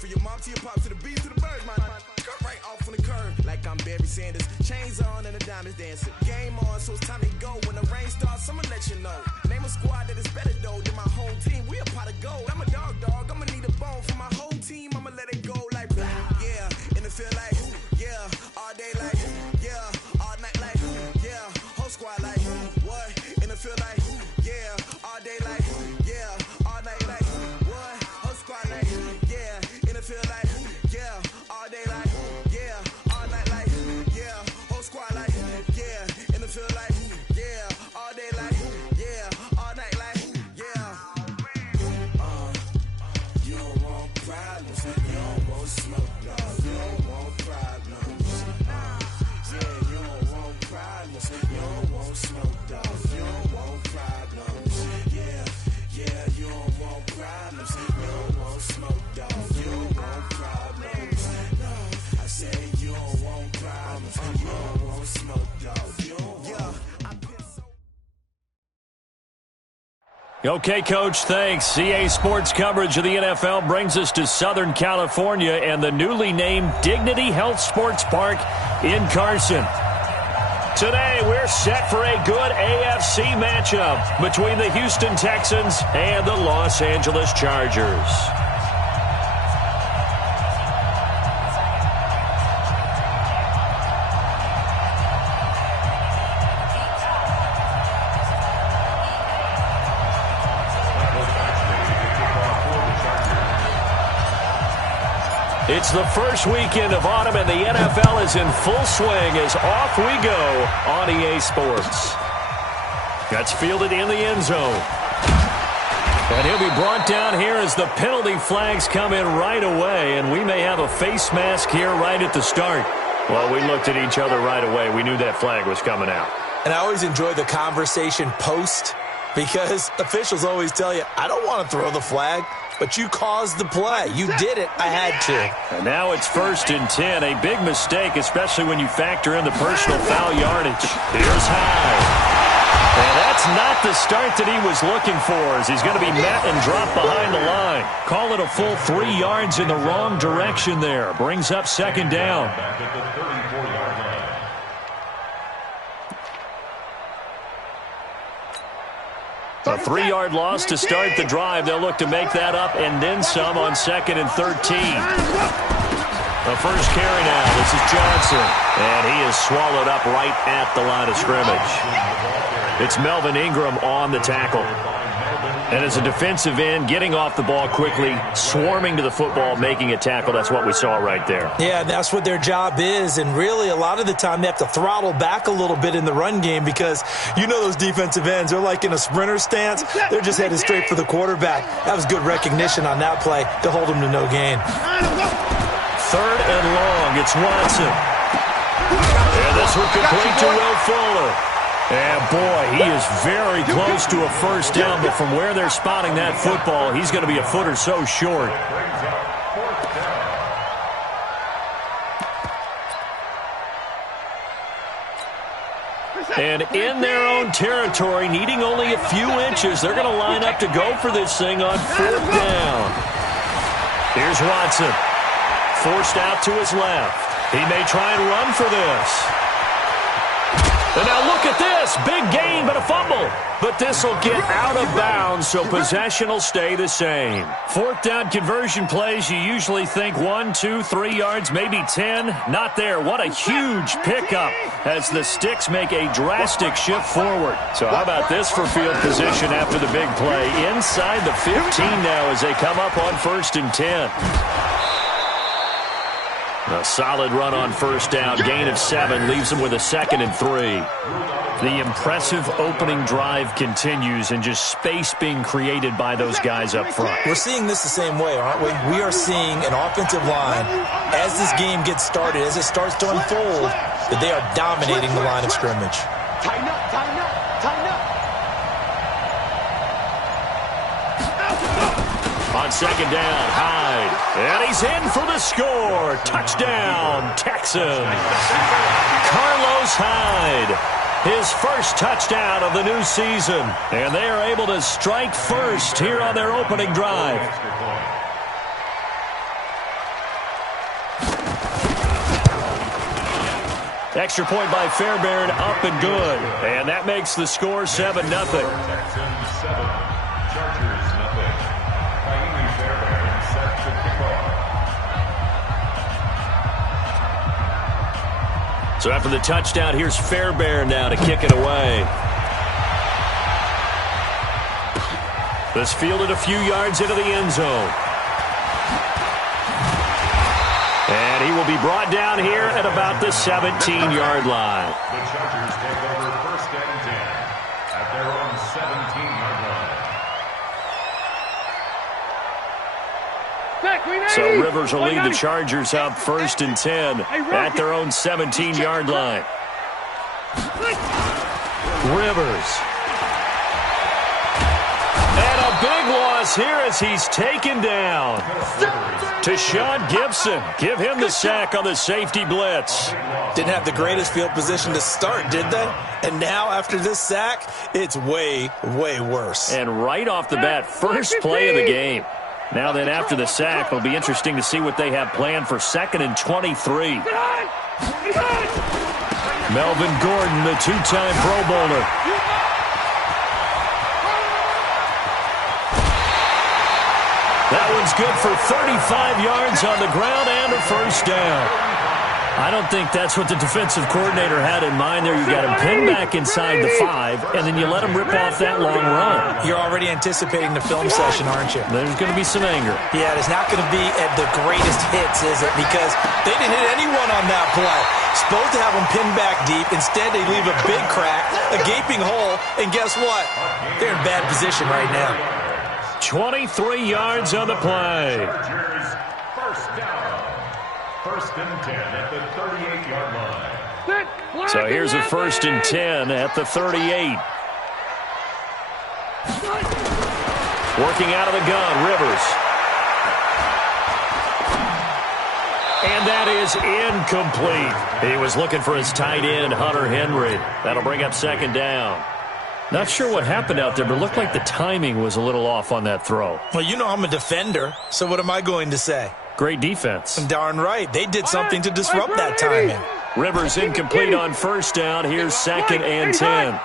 From your mom to your pop to the beat to the bird, man. Cut right off on the curve like I'm Barry Sanders. Chains on and the diamonds dancing. Game on, so it's time to go. When the rain starts, I'ma let you know. Name a squad that is better though than my whole team. We a pot of gold. I'm a dog. I'ma need a bone for my whole team. I'ma let it go like yeah. In the field like yeah. All day like yeah. All night like yeah. Whole squad like what? In the field like yeah. All day like yeah. All night like what? Whole squad like yeah. In the field like yeah. All day like yeah. All night like yeah. Whole squad like yeah. In the field like yeah. All day like yeah. All night like yeah. You don't want problems. You don't want smoke, dog. You don't want problems. Yeah, you don't want problems. You don't want smoke, dog. You don't want problems. Yeah, you don't want problems. You don't want smoke, dog. You don't want problems. No, I said you don't want problems. You don't want smoke, dog. You don't want. Okay, Coach, thanks. CA Sports coverage of the NFL brings us to Southern California and the newly named Dignity Health Sports Park in Carson. Today, we're set for a good AFC matchup between the Houston Texans and the Los Angeles Chargers. It's the first weekend of autumn, and the NFL is in full swing as off we go on EA Sports. That's fielded in the end zone. And he'll be brought down here as the penalty flags come in right away, and we may have a face mask here right at the start. Well, we looked at each other right away. We knew that flag was coming out. And I always enjoy the conversation post because officials always tell you, I don't want to throw the flag. But you caused the play. You did it. I had to. And now it's 1st and 10. A big mistake, especially when you factor in the personal foul yardage. Here's Hyde. And that's not the start that he was looking for, as he's going to be met and dropped behind the line. Call it a full 3 yards in the wrong direction there. Brings up 2nd down. A 3-yard loss to start the drive. They'll look to make that up and then some on 2nd and 13. The first carry now. This is Johnson. And he is swallowed up right at the line of scrimmage. It's Melvin Ingram on the tackle. And as a defensive end, getting off the ball quickly, swarming to the football, making a tackle, that's what we saw right there. Yeah, that's what their job is. And really, a lot of the time, they have to throttle back a little bit in the run game because you know those defensive ends, they're like in a sprinter stance. They're just headed straight for the quarterback. That was good recognition on that play to hold them to no gain. 3rd and long. It's Watson. And this one complete to Will Fuller. And, boy, he is very close to a first down, but from where they're spotting that football, he's going to be a foot or so short. And in their own territory, needing only a few inches, they're going to line up to go for this thing on 4th down. Here's Watson. Forced out to his left. He may try and run for this. And now look at this. Big gain, but a fumble. But this will get out of bounds, so possession will stay the same. 4th down conversion plays, you usually think 1, 2, 3 yards, maybe 10. Not there. What a huge pickup as the Sticks make a drastic shift forward. So how about this for field position after the big play? Inside the 15 now as they come up on 1st and 10. A solid run on 1st down. Gain of 7 leaves them with a 2nd and 3. The impressive opening drive continues and just space being created by those guys up front. We're seeing this the same way, aren't we? We are seeing an offensive line, as this game gets started, as it starts to unfold, that they are dominating the line of scrimmage. Tighten up, tighten up, tighten up. On 2nd down, Hyde. And he's in for the score. Touchdown, Texans. Carlos Hyde. His first touchdown of the new season. And they are able to strike first here on their opening drive. Extra point by Fairbairn, up and good. And that makes the score 7-0. Texans 7, Chargers nothing. Naomi Fairbairn set to kick off. So after the touchdown, here's Fairbairn now to kick it away. This fielded a few yards into the end zone. And he will be brought down here at about the 17-yard line. The Chargers take over 1st and 10 at their own 17-yard line. So Rivers will lead the Chargers up 1st and 10 at their own 17-yard line. Rivers. And a big loss here as he's taken down. To Sean Gibson. Give him the sack on the safety blitz. Didn't have the greatest field position to start, did they? And now after this sack, it's way, way worse. And right off the bat, first play of the game. Now then, after the sack, it'll be interesting to see what they have planned for 2nd and 23. Melvin Gordon, the two-time Pro Bowler. That one's good for 35 yards on the ground and a first down. I don't think that's what the defensive coordinator had in mind there. You got him pinned back inside the 5, and then you let him rip off that long run. You're already anticipating the film session, aren't you? There's going to be some anger. Yeah, it's not going to be at the greatest hits, is it? Because they didn't hit anyone on that play. Supposed to have them pinned back deep. Instead, they leave a big crack, a gaping hole, and guess what? They're in bad position right now. 23 yards on the play. Chargers first down. 1st and 10 at the 38-yard line. So here's a 1st and 10 at the 38. Working out of the gun, Rivers. And that is incomplete. He was looking for his tight end, Hunter Henry. That'll bring up 2nd down. Not sure what happened out there, but it looked like the timing was a little off on that throw. Well, you know I'm a defender, so what am I going to say? Great defense. Darn right. They did something to disrupt that timing. Rivers incomplete on 1st down. Here's 2nd and 10.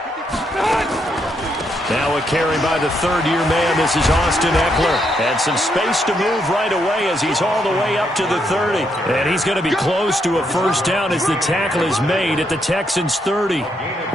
Now a carry by the 3rd-year man. This is Austin Eckler. And some space to move right away as he's all the way up to the 30. And he's going to be close to a first down as the tackle is made at the Texans' 30.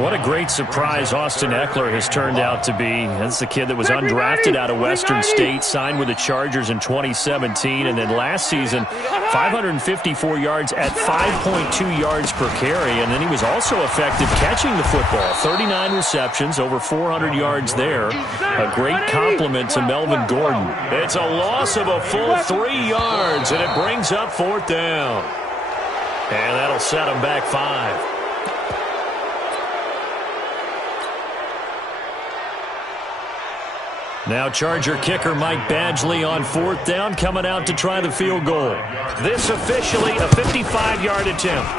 What a great surprise Austin Eckler has turned out to be. That's the kid that was undrafted out of Western State, signed with the Chargers in 2017, and then last season, 554 yards at 5.2 yards per carry. And then he was also effective catching the football. 39 receptions, over 400 yards there. A great compliment to Melvin Gordon. It's a loss of a full 3 yards, and it brings up 4th down. And that'll set him back 5. Now Charger kicker Mike Badgley on 4th down, coming out to try the field goal. This officially a 55-yard attempt.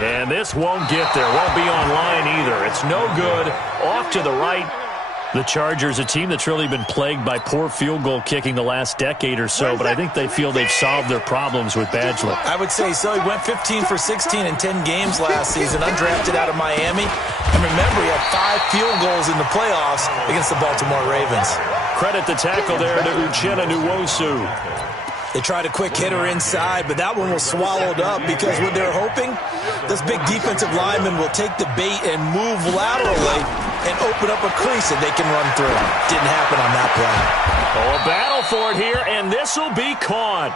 And this won't get there, won't be on line either. It's no good, off to the right. The Chargers, a team that's really been plagued by poor field goal kicking the last decade or so, but I think they feel they've solved their problems with Badgley. I would say so. He went 15 for 16 in 10 games last season, undrafted out of Miami. And remember, he had 5 field goals in the playoffs against the Baltimore Ravens. Credit the tackle there to Uchenna Nwosu. They tried a quick hitter inside, but that one was swallowed up because what they're hoping, this big defensive lineman will take the bait and move laterally and open up a crease that they can run through. Didn't happen on that play. Oh, a battle for it here, and this will be caught.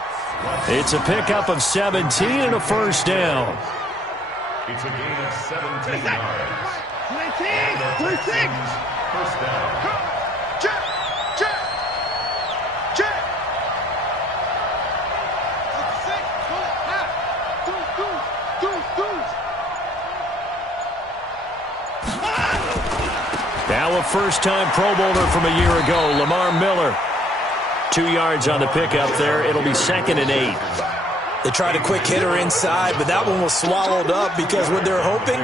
It's a pickup of 17 and a first down. It's a gain of 17 yards. 26. First down. Check. Now a first-time Pro Bowler from a year ago, Lamar Miller. 2 yards on the pickup there. It'll be 2nd and 8. They tried a quick hitter inside, but that one was swallowed up because what they're hoping,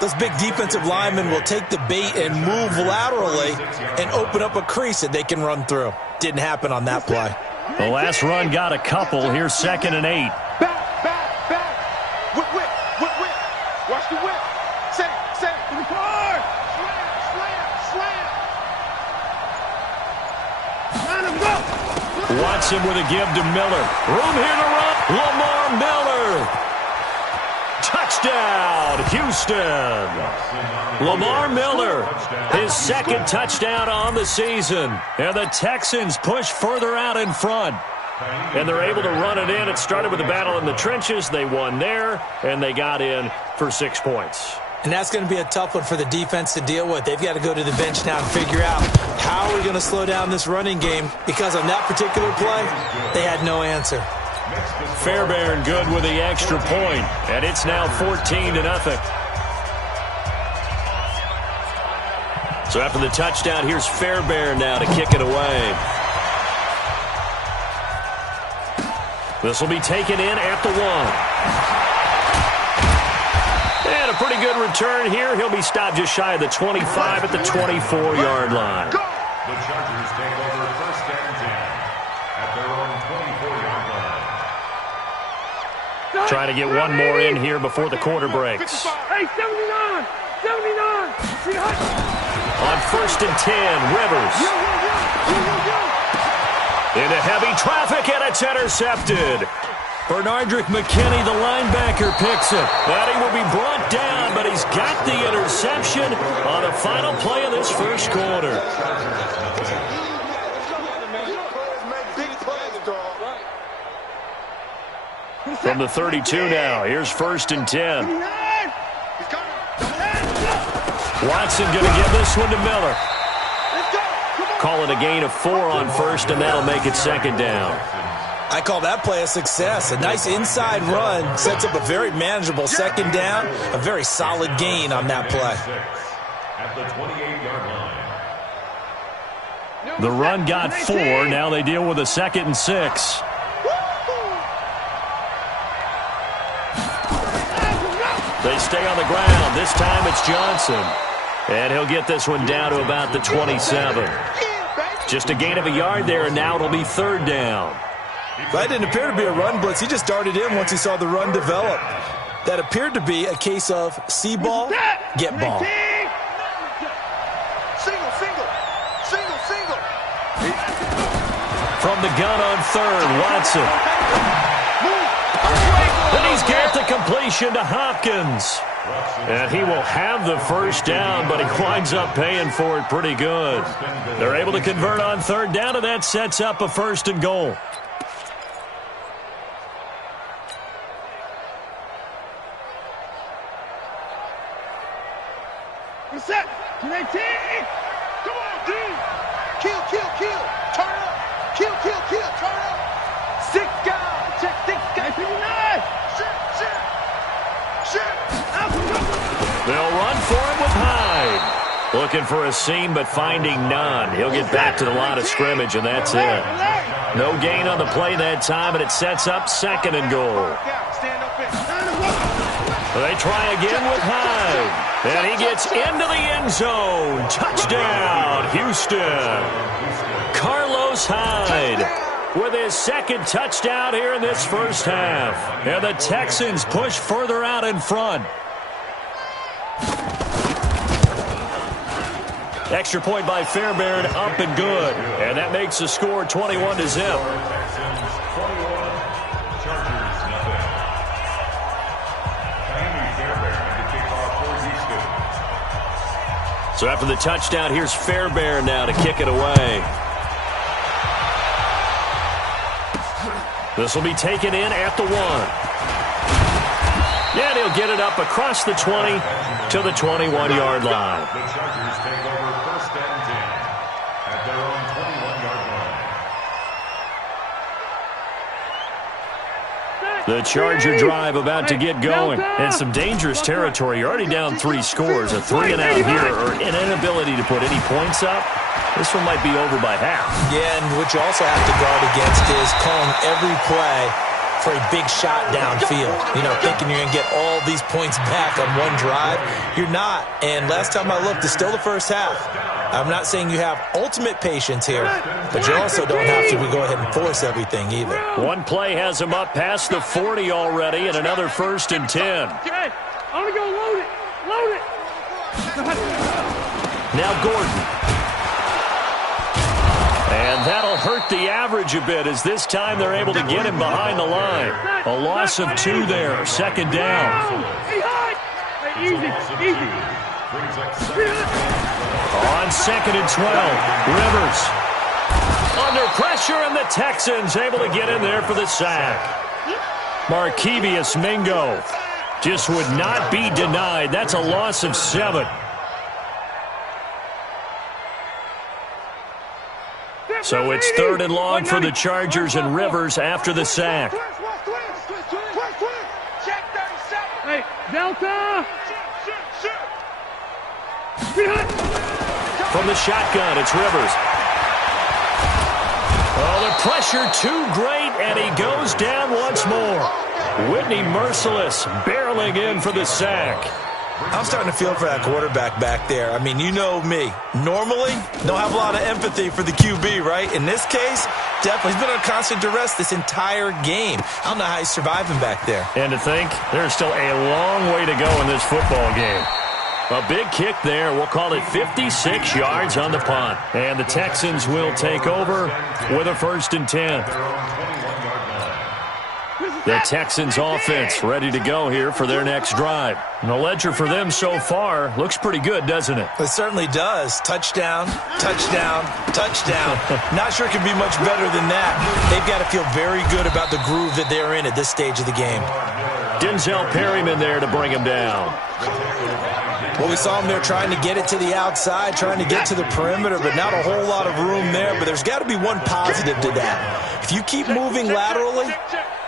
this big defensive lineman will take the bait and move laterally and open up a crease that they can run through. Didn't happen on that play. The last run got a couple. Here's 2nd and 8. Back. Whip. Watch the whip. Watson with a give to Miller. Room here to run. Lamar Miller. Touchdown, Houston. Lamar Miller, his second touchdown on the season. And the Texans push further out in front. And they're able to run it in. It started with a battle in the trenches. They won there, and they got in for 6 points. And that's going to be a tough one for the defense to deal with. They've got to go to the bench now and figure out how are we going to slow down this running game, because on that particular play, they had no answer. Fairbairn good with the extra point, and it's now 14-0. So after the touchdown, here's Fairbairn now to kick it away. This will be taken in at the 1. And a pretty good return here. He'll be stopped just shy of the 25 at the 24-yard line. The Chargers take over 1st and 10 at their own 24-yard line. Trying to get one more in here before the quarter breaks. Hey, 79! 79! On 1st and 10, Rivers. Into heavy traffic, and it's intercepted. Bernardrick McKinney, the linebacker, picks it. And he will be brought down, but he's got the interception on the final play of this first quarter. From the 32 now, here's 1st and 10. Watson going to give this one to Miller. Call it a gain of 4 on 1st, and that'll make it 2nd down. I call that play a success. A nice inside run sets up a very manageable 2nd down, a very solid gain on that play. At the 28-yard line. The run got 4. Now they deal with a 2nd and 6. They stay on the ground. This time it's Johnson. And he'll get this one down to about the 27. Just a gain of a yard there, and now it'll be 3rd down. That didn't appear to be a run blitz. He just darted in once he saw the run develop. That appeared to be a case of see ball, get ball. Single. From the gun on 3rd, Watson. And he's got the completion to Hopkins. And he will have the 1st down, but he winds up paying for it pretty good. They're able to convert on 3rd down, and that sets up a 1st and goal. Set. Come on, team. Kill. Turn up. Kill. Turn up. 6 guys. Check 6 guys. 59. Shit. They'll run for it with Hyde. Looking for a seam, but finding none. He'll get back to the line of scrimmage, and that's it. No gain on the play that time, and it sets up 2nd and goal. They try again with Hyde. And he gets into the end zone. Touchdown, Houston. Carlos Hyde with his 2nd touchdown here in this first half. And the Texans push further out in front. Extra point by Fairbairn, up and good. And that makes the score 21-0. So after the touchdown, here's Fairbairn now to kick it away. This will be taken in at the 1. And he'll get it up across the 20 to the 21-yard line. The Chargers take over 1st and 10 at their own 21-yard line. The Charger drive about to get going. And some dangerous territory. You're already down 3 scores. A 3 and out here, or an inability to put any points up. This one might be over by half. Yeah, and what you also have to guard against is calling every play for a big shot downfield. You know, thinking you're going to get all these points back on one drive. You're not. And last time I looked, it's still the first half. I'm not saying you have ultimate patience here, but you also don't have to go ahead and force everything either. One play has him up past the 40 already, and another 1st and 10. Okay, I'm going to go load it. Now Gordon. And that'll hurt the average a bit as this time they're able to get him behind the line. A loss of 2 there, second down. On 2nd and 12, Rivers. Under pressure, and the Texans able to get in there for the sack. Markevious Mingo just would not be denied. That's a loss of 7. So it's 3rd and long for the Chargers and Rivers after the sack. Hey, Delta! From the shotgun, it's Rivers. Oh, the pressure too great, and he goes down once more. Whitney Merciless barreling in for the sack. I'm starting to feel for that quarterback back there. I mean, you know me. Normally, don't have a lot of empathy for the QB, right? In this case, definitely. He's been under constant duress this entire game. I don't know how he's surviving back there. And to think, there's still a long way to go in this football game. A big kick there. We'll call it 56 yards on the punt. And the Texans will take over with a 1st and 10. The Texans offense ready to go here for their next drive. And the ledger for them so far looks pretty good, doesn't it? It certainly does. Touchdown, touchdown, touchdown. Not sure it can be much better than that. They've got to feel very good about the groove that they're in at this stage of the game. Denzel Perryman there to bring him down. Well, we saw him there trying to get it to the outside, trying to get to the perimeter, but not a whole lot of room there. But there's got to be one positive to that. If you keep moving laterally,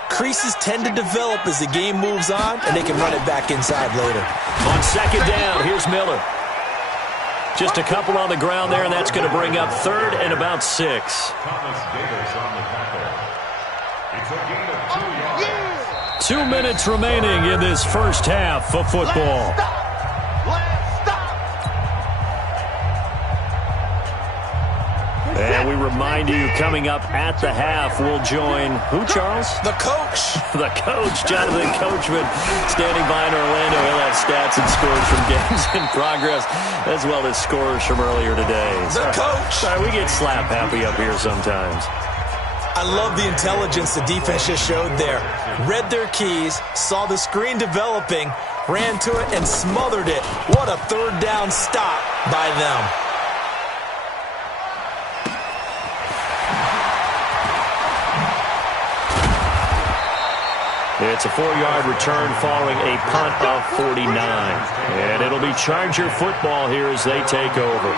creases tend to develop as the game moves on, and they can run it back inside later. On 2nd down, here's Miller. Just a couple on the ground there, and that's going to bring up 3rd and about 6. Thomas Davis on the tackle. It's a gain of 2 yards. 2 minutes remaining in this first half of football. And we remind you, coming up at the half, we'll join who, Charles? The coach. The coach, Jonathan Coachman, standing by in Orlando. He'll have stats and scores from games in progress, as well as scores from earlier today. The coach. Sorry, we get slap happy up here sometimes. I love the intelligence the defense just showed there. Read their keys, saw the screen developing, ran to it, and smothered it. What a 3rd down stop by them. It's a 4-yard return following a punt of 49. And it'll be Charger football here as they take over.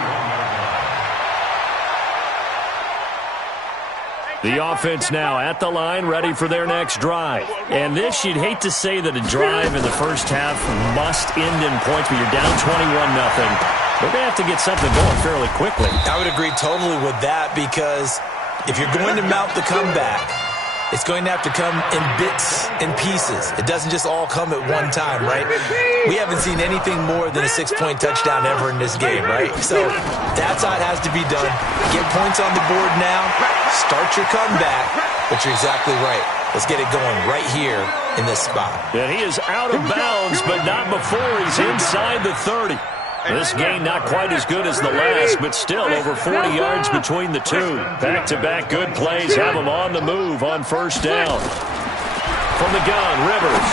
The offense now at the line, ready for their next drive. And this, you'd hate to say that a drive in the first half must end in points, but you're down 21-0. But they have to get something going fairly quickly. I would agree totally with that, because if you're going to mount the comeback, it's going to have to come in bits and pieces. It doesn't just all come at one time, right? We haven't seen anything more than a 6-point touchdown ever in this game, right? So that's how it has to be done. Get points on the board now. Start your comeback. But you're exactly right. Let's get it going right here in this spot. And he is out of bounds, but not before he's inside the 30. This game not quite as good as the last, but still over 40 yards between the two. Back-to-back good plays have them on the move on 1st down. From the gun, Rivers.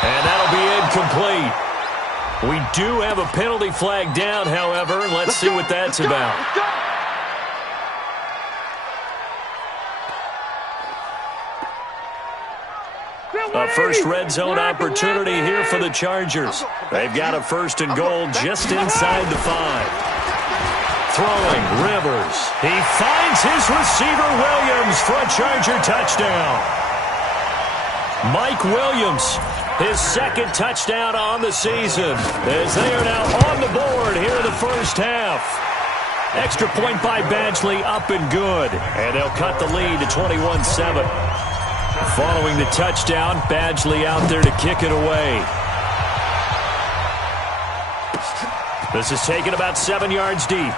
And that'll be incomplete. We do have a penalty flag down, however, and let's see what that's about. A first red zone opportunity here for the Chargers. They've got a 1st and goal just inside the 5. Throwing, Rivers. He finds his receiver, Williams, for a Charger touchdown. Mike Williams, his 2nd touchdown on the season, as they are now on the board here in the first half. Extra point by Badgley, up and good. And they'll cut the lead to 21-7. Following the touchdown, Badgley out there to kick it away. This is taken about 7 yards deep.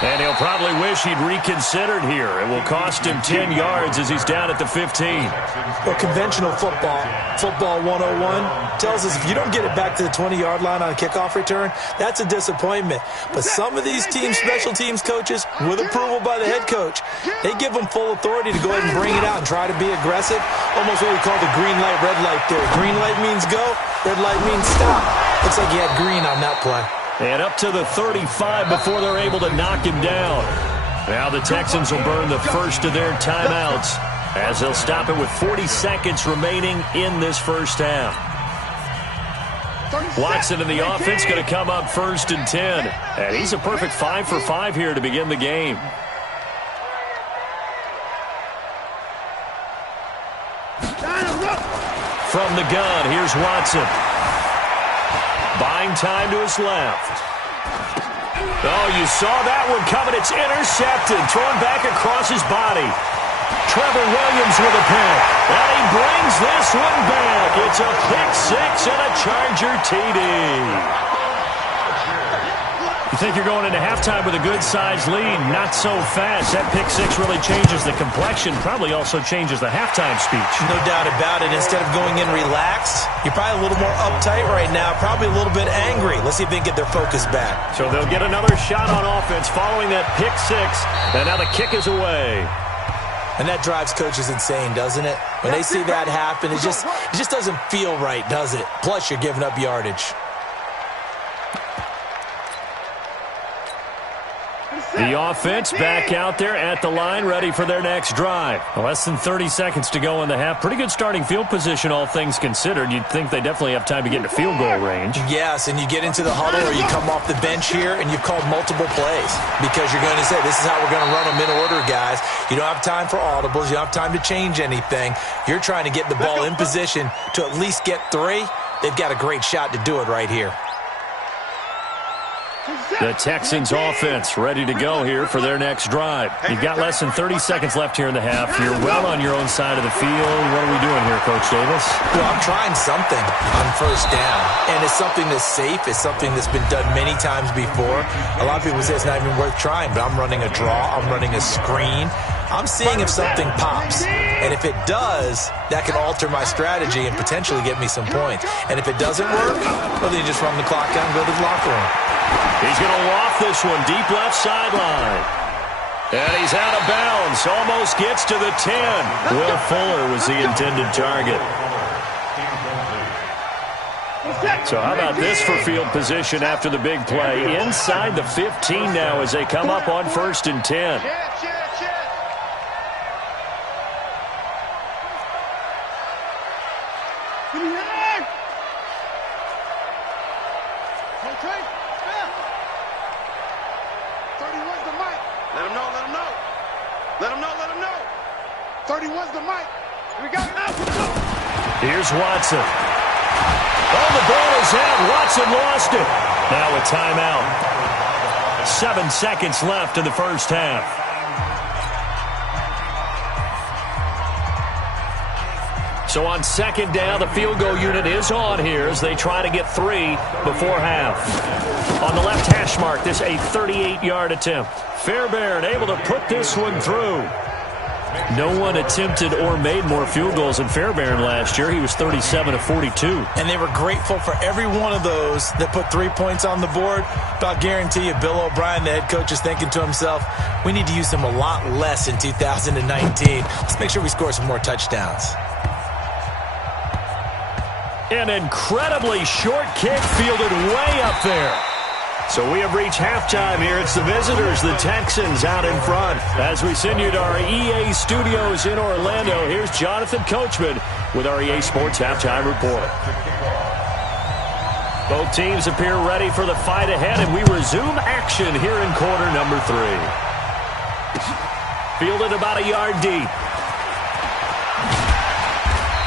And he'll probably wish he'd reconsidered here. It will cost him 10 yards as he's down at the 15. Well, conventional football 101, tells us if you don't get it back to the 20-yard line on a kickoff return, that's a disappointment. But some of these teams, special teams coaches, with approval by the head coach, they give them full authority to go ahead and bring it out and try to be aggressive. Almost what we call the green light, red light theory. Green light means go, red light means stop. Looks like he had green on that play. And up to the 35 before they're able to knock him down. Now the Texans will burn the first of their timeouts as they'll stop it with 40 seconds remaining in this first half. Watson in the offense going to come up 1st and 10. And he's a perfect 5 for 5 here to begin the game. From the gun, here's Watson. Buying time to his left. Oh, you saw that one coming. It's intercepted. Thrown back across his body. Trevor Williams with a pick. And he brings this one back. It's a pick six and a Charger TD. You think you're going into halftime with a good-sized lead. Not so fast. That pick six really changes the complexion. Probably also changes the halftime speech. No doubt about it. Instead of going in relaxed, you're probably a little more uptight right now. Probably a little bit angry. Let's see if they can get their focus back. So they'll get another shot on offense following that pick six. And now the kick is away. And that drives coaches insane, doesn't it? When they see that happen, it just doesn't feel right, does it? Plus, you're giving up yardage. The offense back out there at the line, ready for their next drive. Less than 30 seconds to go in the half. Pretty good starting field position, all things considered. You'd think they definitely have time to get into field goal range. Yes, and you get into the huddle or you come off the bench here and you've called multiple plays because you're going to say, this is how we're going to run them in order, guys. You don't have time for audibles. You don't have time to change anything. You're trying to get the ball in position to at least get 3. They've got a great shot to do it right here. The Texans offense ready to go here for their next drive. You've got less than 30 seconds left here in the half. You're well on your own side of the field. What are we doing here, Coach Davis? Well, I'm trying something on first down. And it's something that's safe. It's something that's been done many times before. A lot of people say it's not even worth trying, but I'm running a draw. I'm running a screen. I'm seeing if something pops. And if it does, that can alter my strategy and potentially get me some points. And if it doesn't work, well, then you just run the clock out and go to the locker room. He's going to loft this one deep left sideline. And he's out of bounds. Almost gets to the 10. Will Fuller was the intended target. So how about this for field position after the big play? Inside the 15 now as they come up on 1st and 10. Here's Watson. Oh, the ball is out. Watson lost it. Now a timeout. 7 seconds left in the first half. So on 2nd down, the field goal unit is on here as they try to get 3 before half. On the left hash mark, this a 38-yard attempt. Fairbairn able to put this one through. No one attempted or made more field goals than Fairbairn last year. He was 37 of 42. And they were grateful for every one of those that put 3 points on the board. But I'll guarantee you, Bill O'Brien, the head coach, is thinking to himself, we need to use them a lot less in 2019. Let's make sure we score some more touchdowns. An incredibly short kick fielded way up there. So we have reached halftime here. It's the visitors, the Texans, out in front. As we send you to our EA studios in Orlando, here's Jonathan Coachman with our EA Sports Halftime Report. Both teams appear ready for the fight ahead, and we resume action here in quarter number 3. Fielded about a yard deep.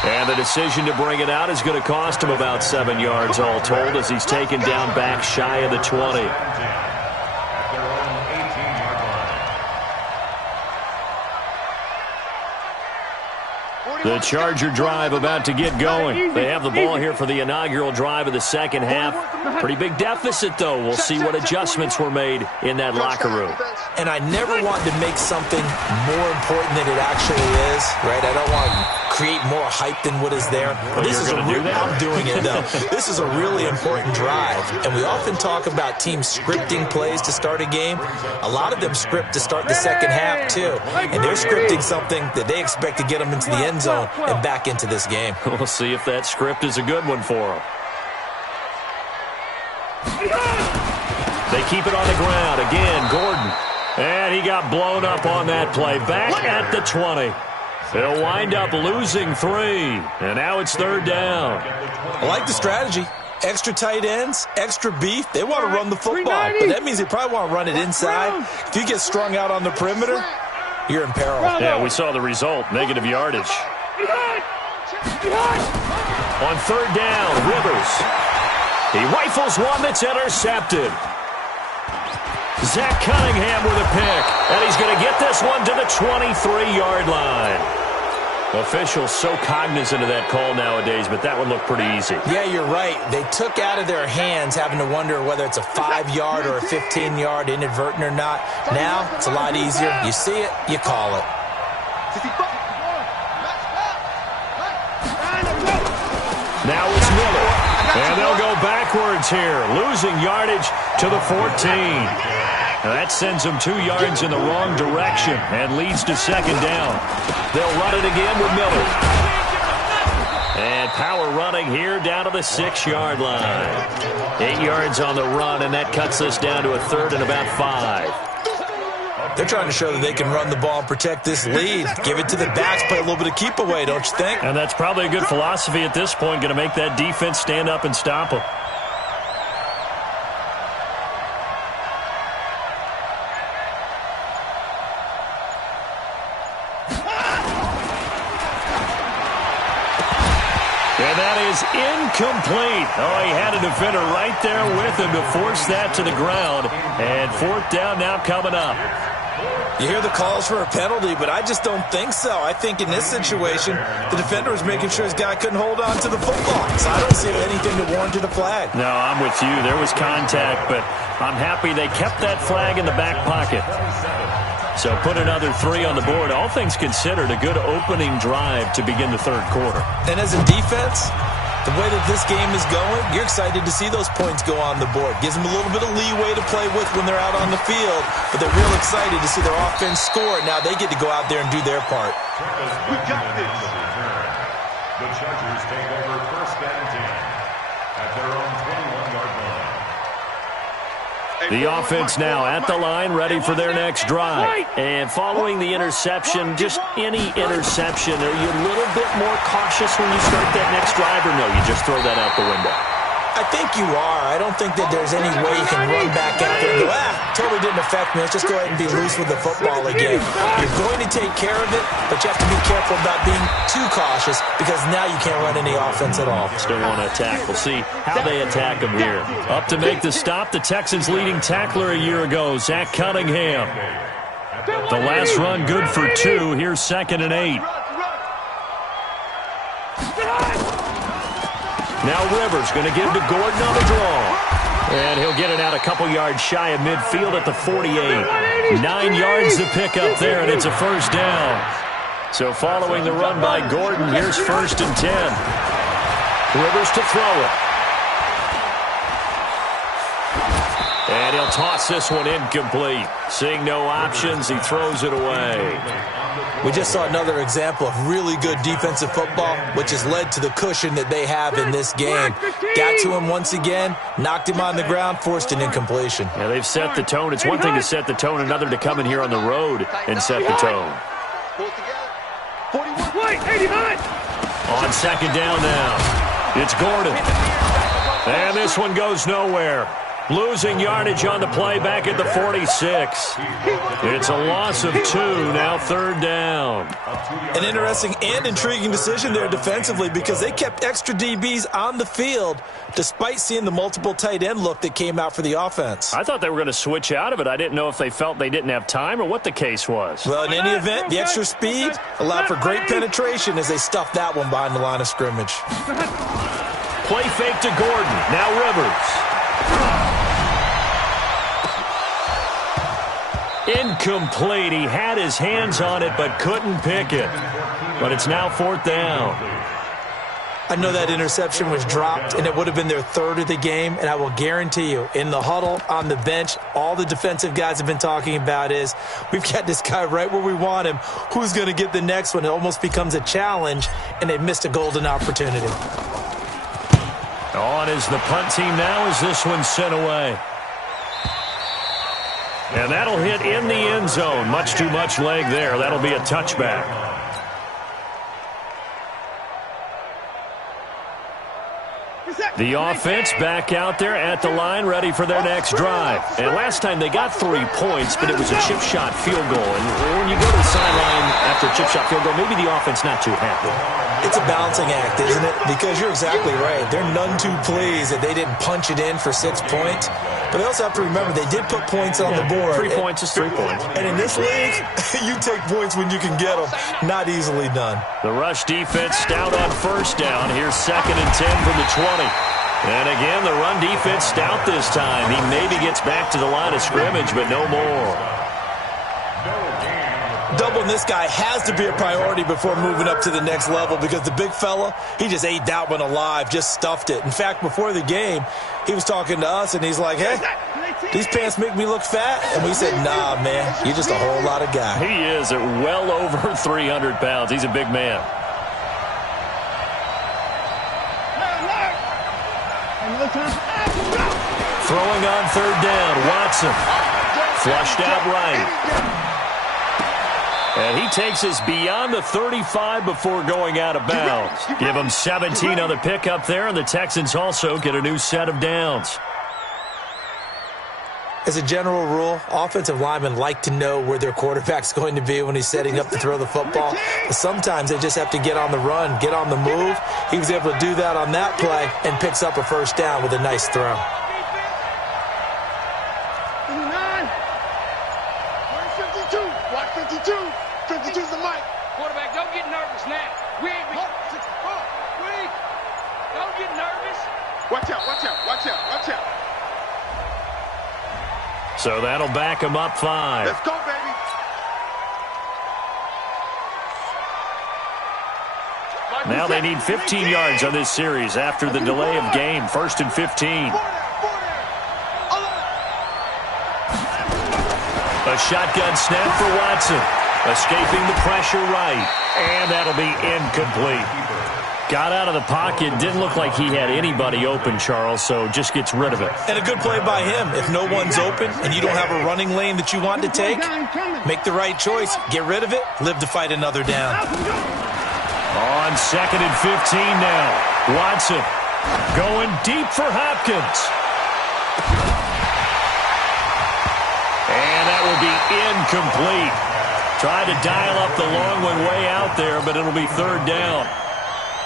And the decision to bring it out is going to cost him about 7 yards all told as he's taken down back shy of the 20. The Charger drive about to get going. They have the ball here for the inaugural drive of the second half. Pretty big deficit, though. We'll see what adjustments were made in that locker room. And I never wanted to make something more important than it actually is, right? I don't want to create more hype than what is there. But this is I'm doing it, though. This is a really important drive. And we often talk about teams scripting plays to start a game. A lot of them script to start the second half, too. And they're scripting something that they expect to get them into the end zone and back into this game. We'll see if that script is a good one for them. They keep it on the ground. Again, Gordon. And he got blown up on that play. Back at the 20. They'll wind up losing 3. And now it's third down. I like the strategy. Extra tight ends, extra beef. They want to run the football. But that means they probably want to run it inside. If you get strung out on the perimeter, you're in peril. Yeah, we saw the result. Negative yardage. On third down, Rivers. He rifles one that's intercepted. Zach Cunningham with a pick. And he's going to get this one to the 23-yard line. Officials so cognizant of that call nowadays, but that one looked pretty easy. Yeah, you're right. They took out of their hands having to wonder whether it's a 5-yard or a 15-yard inadvertent or not. Now, it's a lot easier. You see it, you call it. Now it's Miller. And they'll go backwards here, losing yardage to the 14. That sends them 2 yards in the wrong direction and leads to second down. They'll run it again with Miller. And power running here down to the 6-yard line. 8 yards on the run, and that cuts us down to a third and about 5. They're trying to show that they can run the ball and protect this lead. Give it to the backs, play a little bit of keep away, don't you think? And that's probably a good philosophy at this point, going to make that defense stand up and stop them. And that is incomplete. Oh, he had a defender right there with him to force that to the ground. And fourth down now coming up. You hear the calls for a penalty, but I just don't think so. I think in this situation, the defender was making sure his guy couldn't hold on to the football. So I don't see anything that warranted a flag. No, I'm with you. There was contact, but I'm happy they kept that flag in the back pocket. So put another 3 on the board. All things considered, a good opening drive to begin the third quarter. And as a defense, the way that this game is going, you're excited to see those points go on the board. Gives them a little bit of leeway to play with when they're out on the field, but they're real excited to see their offense score. Now they get to go out there and do their part. We got this. The Chargers take over first and 10 at their own 21-yard line. The offense now at the line, ready for their next drive. And following the interception, just any interception, are you a little bit more cautious when you start that next drive, or no, you just throw that out the window? I think you are. I don't think that there's any way you can run back out there and go, totally didn't affect me. Let's just go ahead and be loose with the football again. You're going to take care of it, but you have to be careful about being too cautious because now you can't run any offense at all. Still want to attack. We'll see how they attack him here. Up to make the stop, the Texans' leading tackler a year ago, Zach Cunningham. The last run good for 2. Here's 2nd and 8. Now Rivers going to give to Gordon on the draw. And he'll get it out a couple yards shy of midfield at the 48. 9 yards to pick up there, and it's a first down. So following the run by Gordon, here's 1st and 10. Rivers to throw it. And he'll toss this one incomplete. Seeing no options, he throws it away. We just saw another example of really good defensive football, which has led to the cushion that they have in this game. Got to him once again, knocked him on the ground, forced an incompletion. Yeah, they've set the tone. It's one thing to set the tone, another to come in here on the road and set the tone. On 2nd down now, it's Gordon. And this one goes nowhere. Losing yardage on the play back at the 46. It's a loss of 2, now 3rd down. An interesting and intriguing decision there defensively because they kept extra DBs on the field despite seeing the multiple tight end look that came out for the offense. I thought they were going to switch out of it. I didn't know if they felt they didn't have time or what the case was. Well, in any event, the extra speed allowed for great penetration as they stuffed that one behind the line of scrimmage. Play fake to Gordon. Now Rivers. Incomplete. He had his hands on it but couldn't pick it. But it's now 4th down. I know that interception was dropped, and it would have been their 3rd of the game, and I will guarantee you, in the huddle, on the bench, all the defensive guys have been talking about is, we've got this guy right where we want him. Who's going to get the next one? It almost becomes a challenge, and they missed a golden opportunity. On is the punt team now as this one's sent away. And that'll hit in the end zone. Much too much leg there. That'll be a touchback. The offense back out there at the line, ready for their next drive. And last time they got 3 points, but it was a chip shot field goal. And when you go to the sideline after a chip shot field goal, maybe the offense not too happy. It's a balancing act, isn't it? Because you're exactly right. They're none too pleased that they didn't punch it in for 6 points. But they also have to remember they did put points on the board. 3 points is 3 points. And in this league, you take points when you can get them. Not easily done. The rush defense stout on 1st down. Here's 2nd and 10 from the 20. And again, the run defense stout this time. He maybe gets back to the line of scrimmage, but no more. Doubling this guy has to be a priority before moving up to the next level because the big fella, he just ate that one alive, just stuffed it. In fact, before the game, he was talking to us, and he's like, hey, these pants make me look fat? And we said, nah, man, you're just a whole lot of guy. He is at well over 300 pounds. He's a big man. Throwing on 3rd down, Watson. Flushed out right. And he takes us beyond the 35 before going out of bounds. Give him 17 on the pickup there, and the Texans also get a new set of downs. As a general rule, offensive linemen like to know where their quarterback's going to be when he's setting up to throw the football. But sometimes they just have to get on the run, get on the move. He was able to do that on that play and picks up a 1st down with a nice throw. So that'll back him up 5. Let's go, baby. Now they need 15 yards on this series after the delay of game. 1st and 15. A shotgun snap for Watson. Escaping the pressure right. And that'll be incomplete. Got out of the pocket. Didn't look like he had anybody open, Charles, so just gets rid of it. And a good play by him. If no one's open and you don't have a running lane that you want to take, make the right choice. Get rid of it. Live to fight another down. On 2nd and 15 now. Watson going deep for Hopkins. And that will be incomplete. Tried to dial up the long one way out there, but it'll be 3rd down.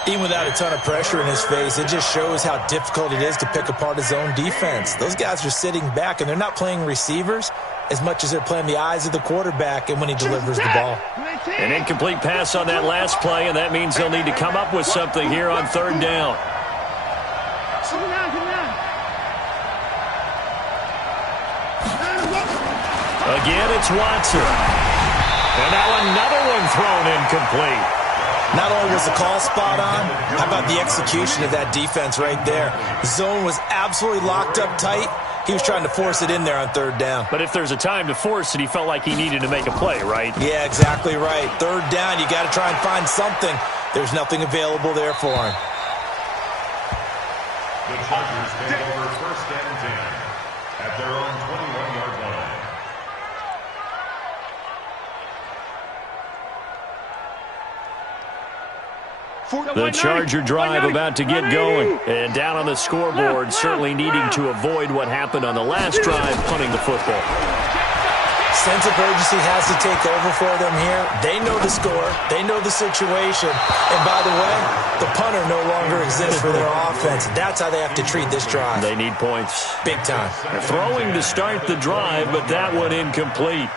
Even without a ton of pressure in his face, it just shows how difficult it is to pick apart his own defense. Those guys are sitting back, and they're not playing receivers as much as they're playing the eyes of the quarterback and when he delivers the ball. An incomplete pass on that last play, and that means they'll need to come up with something here on 3rd down. Again, it's Watson. And now another one thrown incomplete. Not only was the call spot on, how about the execution of that defense right there? The zone was absolutely locked up tight. He was trying to force it in there on 3rd down. But if there's a time to force it, he felt like he needed to make a play, right? Yeah, exactly right. 3rd down, you got to try and find something. There's nothing available there for him. The Chargers take over 1st and 10 at their own 21-yard line. The Charger drive about to get going. And down on the scoreboard, certainly needing to avoid what happened on the last drive, punting the football. Sense of urgency has to take over for them here. They know the score. They know the situation. And by the way, the punter no longer exists for their offense. That's how they have to treat this drive. They need points. Big time. They're throwing to start the drive, but that one incomplete.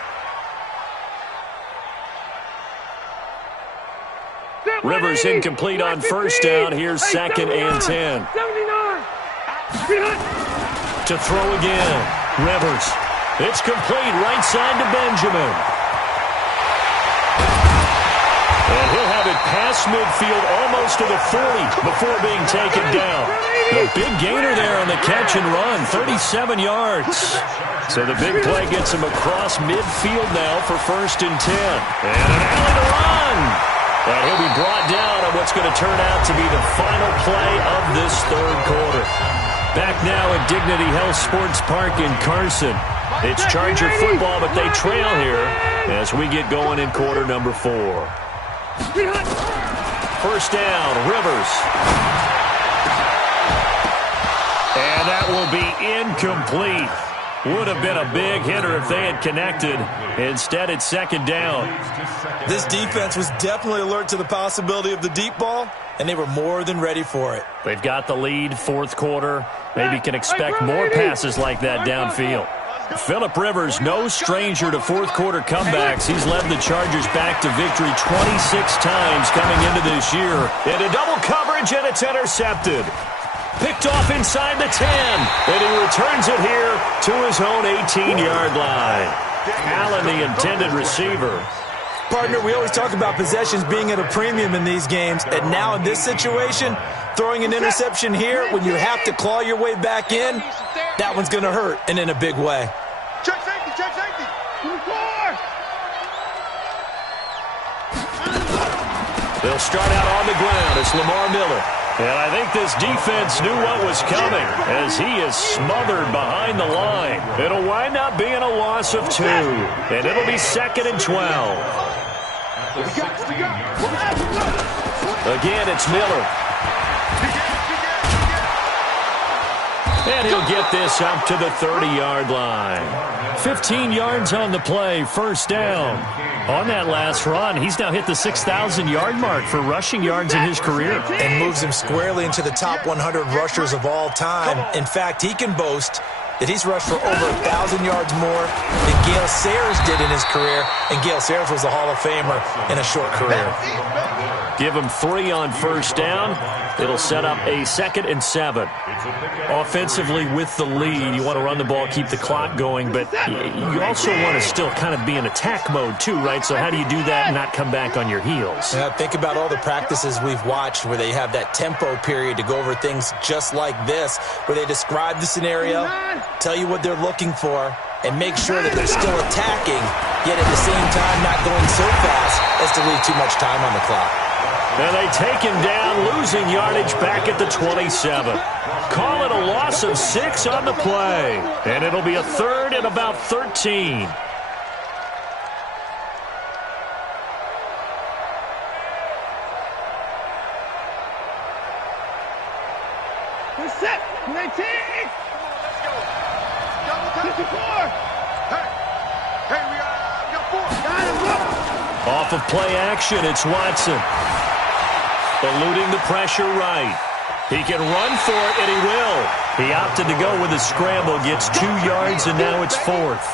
Rivers incomplete on first down. Here's 2nd and 10. To throw again. Rivers. It's complete right side to Benjamin. And he'll have it past midfield almost to the 40 before being taken down. A big gainer there on the catch and run, 37 yards. So the big play gets him across midfield now for 1st and 10. And an alley to run. And he'll be brought down on what's going to turn out to be the final play of this 3rd quarter. Back now at Dignity Health Sports Park in Carson. It's Charger football, but they trail here as we get going in quarter number 4. First down, Rivers. And that will be incomplete. Would have been a big hitter if they had connected. Instead, it's 2nd down. This defense was definitely alert to the possibility of the deep ball, and they were more than ready for it. They've got the lead, 4th quarter. Maybe can expect more passes like that downfield. Phillip Rivers, no stranger to 4th quarter comebacks. He's led the Chargers back to victory 26 times coming into this year. Into double coverage, and it's intercepted. Picked off inside the 10, and he returns it here to his own 18-yard line. Allen, the intended receiver. Partner, we always talk about possessions being at a premium in these games, and now in this situation, throwing an interception here when you have to claw your way back in, that one's going to hurt, and in a big way. Check safety, check safety. They'll start out on the ground. It's Lamar Miller. And I think this defense knew what was coming as he is smothered behind the line. It'll wind up being a loss of 2. And it'll be 2nd and 12. Again, it's Miller. And he'll get this up to the 30-yard line. 15 yards on the play, 1st down. On that last run, he's now hit the 6,000-yard mark for rushing yards in his career. And moves him squarely into the top 100 rushers of all time. In fact, he can boast that he's rushed for over 1,000 yards more than Gale Sayers did in his career. And Gale Sayers was a Hall of Famer in a short career. Give him 3 on first down. It'll set up a 2nd and 7. Offensively with the lead, you want to run the ball, keep the clock going, but you also want to still kind of be in attack mode too, right? So how do you do that and not come back on your heels? Think about all the practices we've watched where they have that tempo period to go over things just like this, where they describe the scenario, tell you what they're looking for, and make sure that they're still attacking, yet at the same time not going so fast as to leave too much time on the clock. And they take him down, losing yardage back at the 27. Call it a loss of 6 on the play. And it'll be a 3rd and about 13. We're set. 19. Hey, we got 4. Got him. Off of play action, it's Watson. Eluding the pressure right. He can run for it, and he will. He opted to go with a scramble, gets 2 yards, and now it's 4th.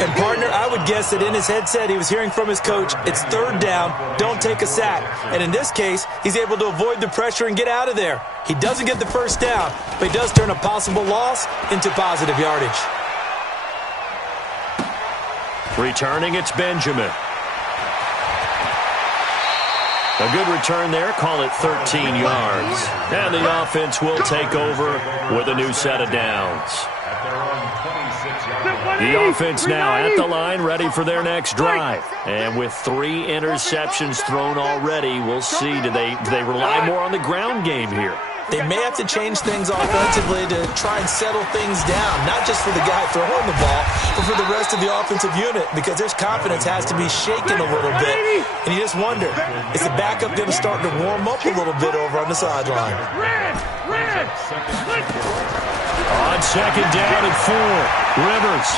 And, partner, I would guess that in his headset he was hearing from his coach, it's 3rd down, don't take a sack. And in this case, he's able to avoid the pressure and get out of there. He doesn't get the 1st down, but he does turn a possible loss into positive yardage. Returning, it's Benjamin. A good return there, call it 13 yards. And the offense will take over with a new set of downs. The offense now at the line, ready for their next drive. And with 3 interceptions thrown already, we'll see, do they rely more on the ground game here? They may have to change things offensively to try and settle things down, not just for the guy throwing the ball, but for the rest of the offensive unit, because their confidence has to be shaken a little bit. And you just wonder, is the backup going to start to warm up a little bit over on the sideline? On second down and 4, Rivers.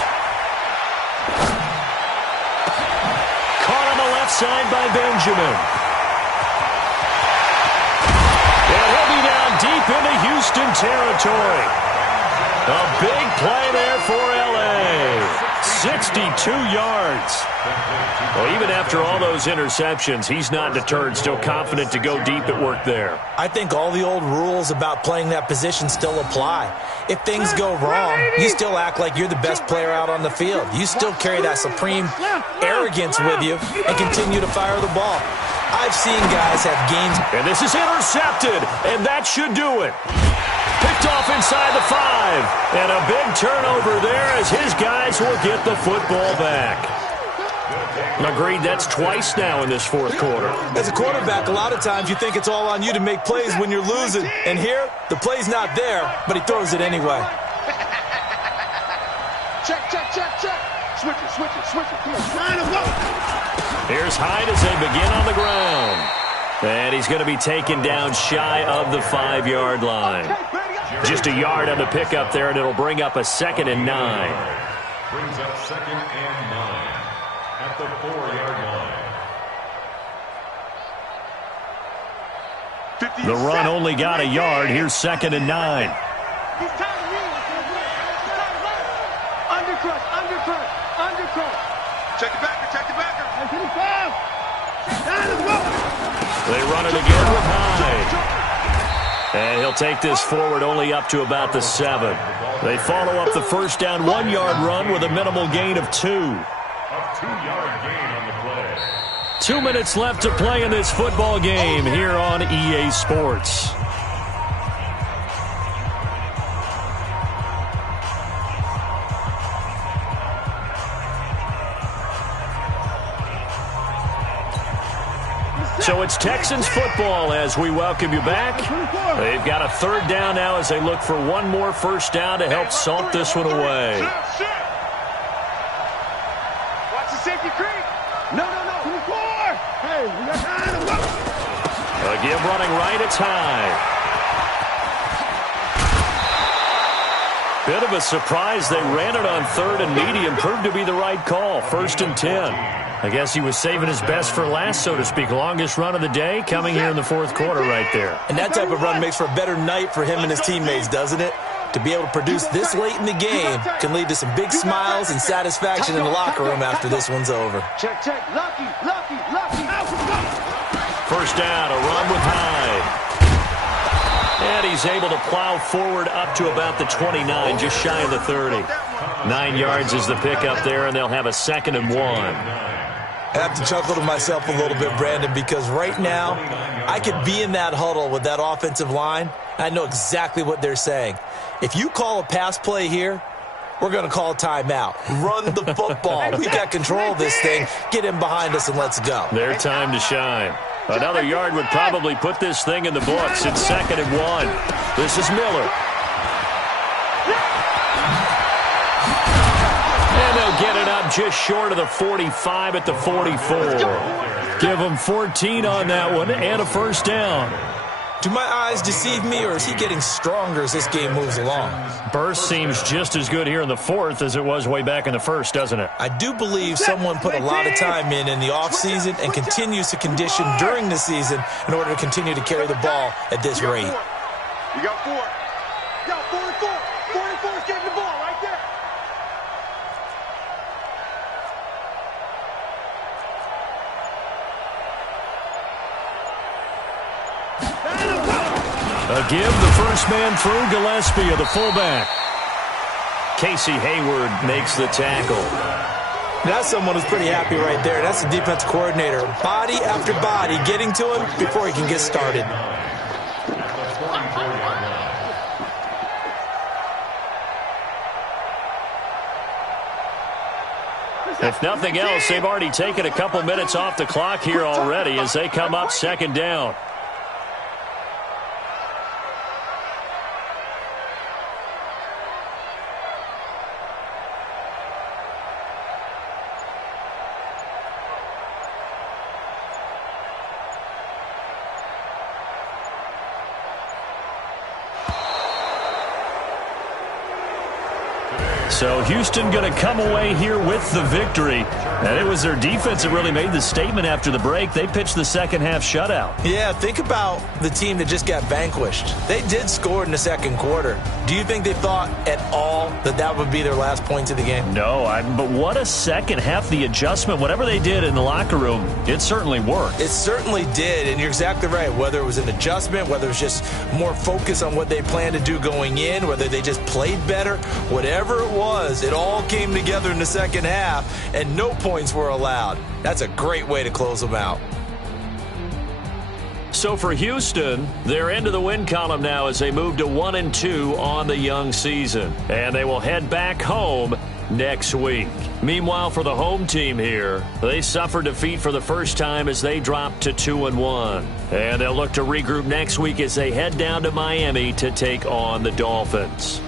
Caught on the left side by Benjamin. And he'll be down deep into Houston territory. A big play there for L.A. 62 yards. Well, even after all those interceptions, he's not deterred, still confident to go deep at work there. I think all the old rules about playing that position still apply. If things go wrong, you still act like you're the best player out on the field. You still carry that supreme arrogance with you and continue to fire the ball. I've seen guys have games. And this is intercepted, and that should do it. Picked off inside the 5. And a big turnover there as his guys will get the football back. Agreed, that's twice now in this fourth quarter. As a quarterback, a lot of times you think it's all on you to make plays when you're losing. And here, the play's not there, but he throws it anyway. Check. Switch it. Come on. Here's Hyde as they begin on the ground. And he's going to be taken down shy of the 5-yard line. Just a yard on the pickup there, and it'll bring up a 2nd and 9. Brings up 2nd and 9 at the 4-yard line. The run only got a yard. Here's 2nd and 9. Undercrush. Check the backer. They run it again with Hyde. And he'll take this forward only up to about the 7. They follow up the first down 1-yard run with a minimal gain of 2. A 2-yard gain on the play. 2 minutes left to play in this football game here on EA Sports. So it's Texans football as we welcome you back. They've got a 3rd down now as they look for one more first down to help salt this one away. Watch the safety creep. No. 24. Hey, we got time to go. A give running right, it's Hyde. Bit of a surprise. They ran it on 3rd and medium. Proved to be the right call. 1st and 10. I guess he was saving his best for last, so to speak. Longest run of the day coming here in the 4th quarter right there. And that type of run makes for a better night for him and his teammates, doesn't it? To be able to produce this late in the game can lead to some big smiles and satisfaction in the locker room after this one's over. Check. Lucky. First down, a run with Hyde. And he's able to plow forward up to about the 29, just shy of the 30. 9 yards is the pickup there, and they'll have a 2nd and 1. I have to chuckle to myself a little bit, Brandon, because right now I could be in that huddle with that offensive line. I know exactly what they're saying. If you call a pass play here, we're going to call a timeout. Run the football. We've got control of this thing. Get him behind us and let's go. Their time to shine. Another yard would probably put this thing in the books. It's 2nd and 1. This is Miller. And they'll get it up just short of the 45 at the 44. Give them 14 on that one and a first down. Do my eyes deceive me, or is he getting stronger as this game moves along? Burst seems just as good here in the 4th as it was way back in the 1st, doesn't it? I do believe someone put a lot of time in the offseason and continues to condition during the season in order to continue to carry the ball at this rate. You got 4. You got 44. 44 is getting the ball right there. A give, the first man through, Gillespie, the fullback. Casey Hayward makes the tackle. That's someone who's pretty happy right there. That's the defense coordinator. Body after body getting to him before he can get started. If nothing else, they've already taken a couple minutes off the clock here already as they come up 2nd down. So Houston going to come away here with the victory. And it was their defense that really made the statement after the break. They pitched the second half shutout. Yeah, think about the team that just got vanquished. They did score in the second quarter. Do you think they thought at all that that would be their last points of the game? No, but what a second half. The adjustment, whatever they did in the locker room, it certainly worked. It certainly did, and you're exactly right. Whether it was an adjustment, whether it was just more focus on what they planned to do going in, whether they just played better, whatever it was, it all came together in the second half, and no points were allowed. That's a great way to close them out. So for Houston, they're into the win column now as they move to 1-2 on the young season. And they will head back home next week. Meanwhile, for the home team here, they suffered defeat for the first time as they dropped to 2-1. And they'll look to regroup next week as they head down to Miami to take on the Dolphins.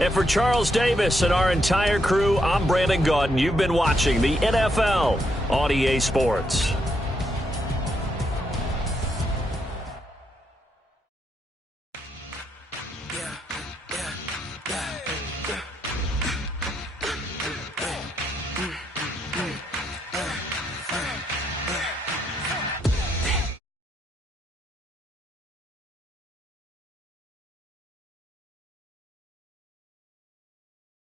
And for Charles Davis and our entire crew, I'm Brandon Gaudin. You've been watching the NFL on EA Sports.